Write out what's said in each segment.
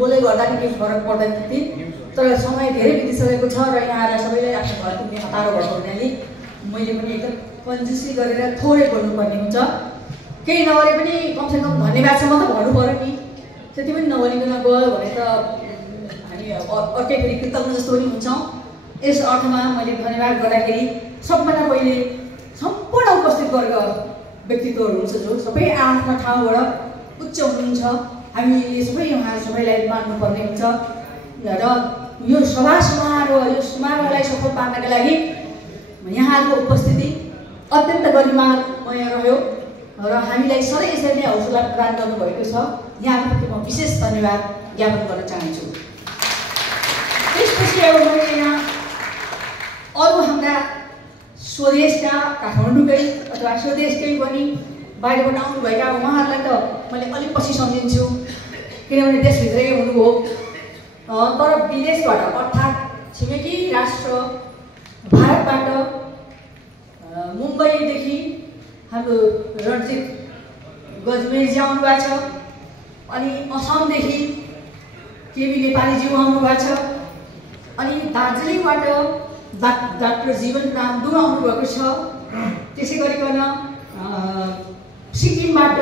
बोल्दै गर्दा नि केही फरक पर्दैन त्यति, तर समय धेरै बितिसकेको छ र यहाँहरूलाई सबैलाई आफ्नो घर पुग्ने हतारो भएको हुनाले मैले पनि एकदम कन्जुसी गरेर थोरै बोल्नुपर्ने हुन्छ। केही नगरे पनि कमसेकम धन्यवादसम्म त भन्नु पऱ्यो नि, त्यति पनि नभनिकन गयो भने त हामी अर्कै फेरि कृतज्ञ जस्तो पनि हुन्छौँ। यस अर्थमा मैले धन्यवाद गर्दाखेरि सबभन्दा पहिले सम्पूर्ण उपस्थित वर्ग व्यक्तित्वहरू हुन्छ जो सबै आफ्नो ठाउँबाट उच्च हुनुहुन्छ, हामीले सबै उहाँ सबैलाई मान्नुपर्ने हुन्छ र यो सभा समारोहलाई सफल पार्नका लागि यहाँको उपस्थिति अत्यन्त गरिमामय रह्यो र हामीलाई सधैँ यसरी नै हौसला प्रदान गर्नुभएको छ। यहाँको प्रति म विशेष धन्यवाद ज्ञापन गर्न चाहन्छु। त्यसपछि अब मैले यहाँ अरू हाम्रा स्वदेशका काठमाडौँकै अथवा स्वदेशकै पनि बाहिरबाट आउनुभएका उहाँहरूलाई त मैले अलिक पछि सम्झिन्छु, किनभने देशभित्रै हुनुभयो, तर विदेशबाट अर्थात् छिमेकी राष्ट्र भारतबाट मुम्बईदेखि हाम्रो रणजित गजमेरजी आउनुभएको छ, अनि असमदेखि केबी नेपालीज्यू आउनुभएको छ, अनि दार्जिलिङबाट डाक्टर जीवन रामदू आउनुभएको छ, त्यसै गरिकन सिक्किमबाट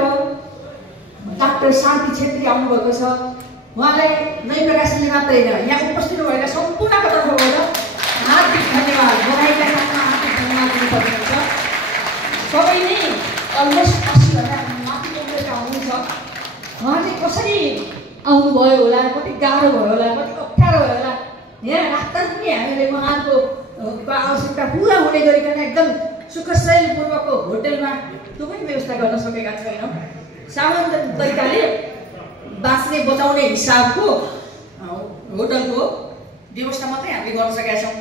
डाक्टर शान्ति छेत्री आउनुभएको छ। उहाँलाई नै प्रकाशनले मात्रै होइन यहाँ उपस्थित भएका सम्पूर्णको तर्फबाट हार्दिक धन्यवाद, बधाईका साथमा हार्दिक धन्यवाद दिनुपर्ने हुन्छ। सबै नै अलमोस्ट 80भन्दा माथि उमेरका हुनुहुन्छ। उहाँले कसरी आउनुभयो होला, कति गाह्रो भयो होला, कति अप्ठ्यारो भयो होला, यहाँ राख्दा पनि हामीले उहाँको आवश्यकता पुरा हुने गरिकन एकदम सुखशैलपूर्वकको होटेलमा त्यो पनि व्यवस्था गर्न सकेका छैनौँ। सामान्य तरिकाले बाँच्ने बचाउने हिसाबको होटलको व्यवस्था मात्रै हामीले गर्न सकेका छौँ।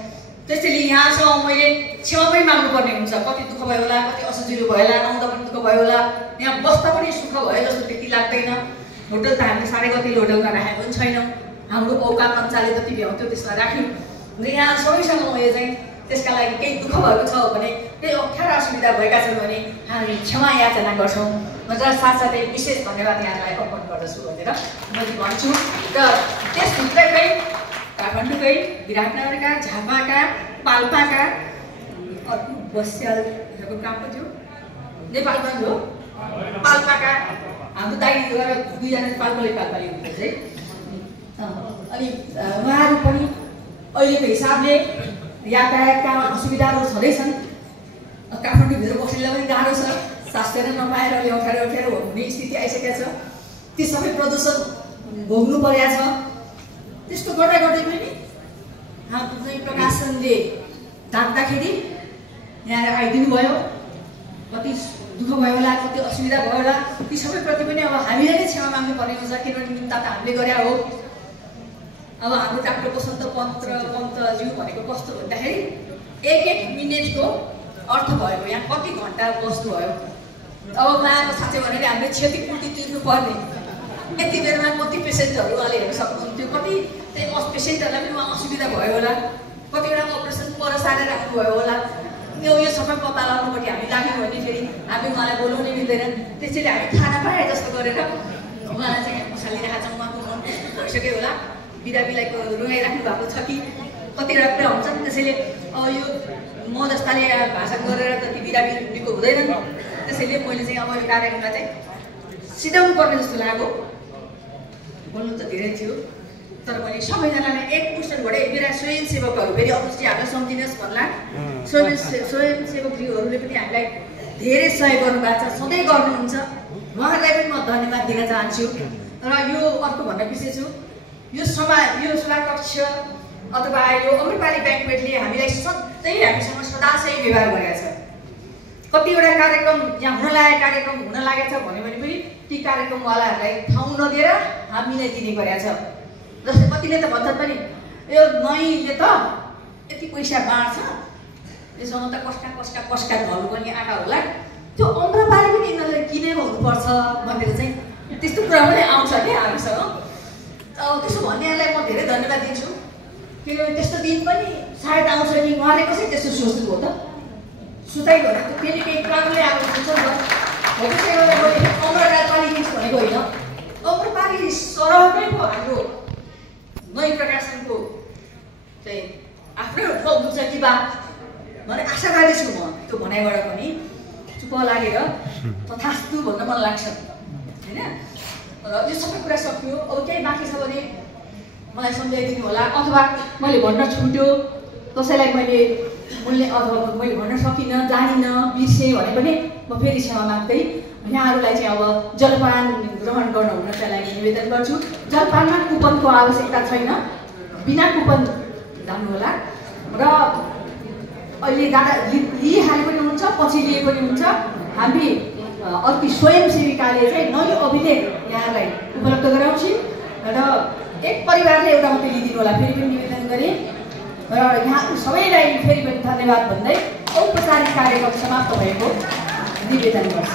त्यसैले यहाँसँग मैले क्षमा पनि माग्नुपर्ने हुन्छ, कति दुःख भयो होला, कति असजिलो भयो होला, आउँदा पनि दुःख भयो होला, यहाँ बस्दा पनि सुख भयो जस्तो त्यति लाग्दैन। होटल त हामीले 3.5 होटलमा राखेको पनि छैनौँ, हाम्रो औकात अनुसारले जति भ्याउँथ्यो त्यसमा राख्यौँ र यहाँ सबैसँग मैले चाहिँ त्यसका लागि केही दुःख भएको छ भने, केही अप्ठ्यारो असुविधा भएका छन् भने हामी क्षमा याचना गर्छौँ र साथसाथै विशेष धन्यवाद यहाँलाई अर्पण गर्दछु भनेर मैले भन्छु। र त्यसभित्रकै काठमाडौँकै विराटनगरका, झापाका, पाल्पाका, बस्यालहरूको काम पनि थियो, नेपालमा हो पाल्पाका हाम्रो दाइ गएर 2जना पाल्पाले हुनुहुन्छ है। अनि उहाँहरू पनि अहिलेको हिसाबले यातायातका असुविधाहरू छँदैछन्, काठमाडौँभित्र बस्नेलाई पनि गाह्रो छ, स्वास्थ्य नपाएर अलि अप्ठ्यारो हुने स्थिति आइसकेको छ, ती सबै प्रदूषण भोग्नु परेको छ। त्यस्तो गर्दा गर्दै पनि हाम्रो चाहिँ प्रकाशनले ढाक्दाखेरि यहाँ आइदिनु भयो, कति दुःख भयो होला, कति असुविधा भयो होला, ती सबैप्रति पनि अब हामीले नै क्षमा माग्नु पर्ने हुन्छ, किनभने निम्ता त हामीले गरे हो। अब हाम्रो डाक्टर बसन्त पन्तज्यू भनेको कस्तो भन्दाखेरि 1-1 मिनटको अर्थ भएको, यहाँ कति घन्टा बस्नुभयो। अब उहाँको साँच्चै भने हामीले क्षतिपूर्ति तिर्नु पर्ने, यति बेरमा कति पेसेन्टहरू उहाँले हेर्न सक्नुहुन्थ्यो, कति चाहिँ पेसेन्टहरूलाई पनि उहाँ असुविधा भयो होला, कतिवटा अपरेसन पर सारेर राख्नुभयो होला। यो सबै पत्ता लगाउनुपट्टि हामी लाग्यौँ भने फेरि हामी उहाँलाई बोलाउनै मिल्दैन। त्यसैले हामी थाहा नपाए जस्तो गरेर उहाँलाई चाहिँ बसालिरहेका छौँ। उहाँको मन भइसक्यो होला, बिरामीलाई रुगाइराख्नु भएको छ कि कतिवटा कुरा हुन्छन्। त्यसैले यो म जस्ताले भाषण गरेर त ती बिरामी निको हुँदैनन्। त्यसैले मैले चाहिँ अब यो कार्यक्रमलाई चाहिँ सिधाउनु पर्ने जस्तो लाग्यो। बोल्नु त धेरै थियो, तर मैले सबैजनालाई एक पुस्तकबाट मेरा स्वयंसेवकहरू फेरि अवश्य हामीलाई सम्झिनुहोस् भन्ला। स्वयंसेवकज्यूहरूले पनि हामीलाई धेरै सहयोग गर्नुभएको छ, सधैँ गर्नुहुन्छ। उहाँहरूलाई पनि म धन्यवाद दिन चाहन्छु। र यो अर्को भन्न बिर्सेछु, यो सभाकक्ष अथवा यो अमृतपाली ब्याङ्कवेटले हामीलाई सधैँ हामीसँग सदाशय व्यवहार गरेको छ। कतिवटा कार्यक्रम यहाँ हुन लागेको छ भन्यो भने पनि ती कार्यक्रमवालाहरूलाई ठाउँ नदिएर हामीलाई दिने गरेको छ। जस्तै कतिले त भन्छन् पनि यो नैले त यति पैसा बाँड्छ, यसमा त कसका घरहरू पनि आँटा होला, त्यो अमृतपाली पनि यिनीहरूले किनेको हुनुपर्छ भनेर चाहिँ त्यस्तो कुरा पनि आउँछ क्या हामीसँग। त्यसो भन्नेहरूलाई म धेरै धन्यवाद दिन्छु, किनभने त्यस्तो दिन पनि सायद आउँछ कि उहाँले कसरी त्यस्तो सोच्नुभयो त। सुताइ भनेको फेरि केही कारणले आएको हुन्छ नि त। हो त्यसले गर्दा मैले अमृतपाली भनेको होइन, अमृतपाली सरहकै पो हाम्रो तथास्तु भन्न मन लाग्छ हैन। र यो सबै कुरा सकियो। अब केही बाँकी छ भने मलाई सम्झाइदिनु होला, अथवा मैले भन्न छुट्यो कसैलाई मैले अथवा मैले भन्न सकिनँ, जानिनँ, बिर्सेँ भने पनि म फेरि क्षमा माग्दै यहाँहरूलाई चाहिँ अब जलपान ग्रहण गर्न हुनका लागि निवेदन गर्छु। जलपानमा कुपनको आवश्यकता छैन, बिना कुपन जानुहोला र अहिले लिइहाले पनि हुन्छ, पछि लिए पनि हुन्छ। हामी अर्की स्वयंसेविकाले चाहिँ नयाँ अभिलेख यहाँलाई उपलब्ध गराउँछु र एक परिवारले एउटा मात्रै लिइदिनु होला फेरि पनि निवेदन गरेँ। र यहाँ सबैलाई फेरि पनि धन्यवाद भन्दै औपचारिक कार्यक्रम समाप्त भएको निवेदन गर्छु।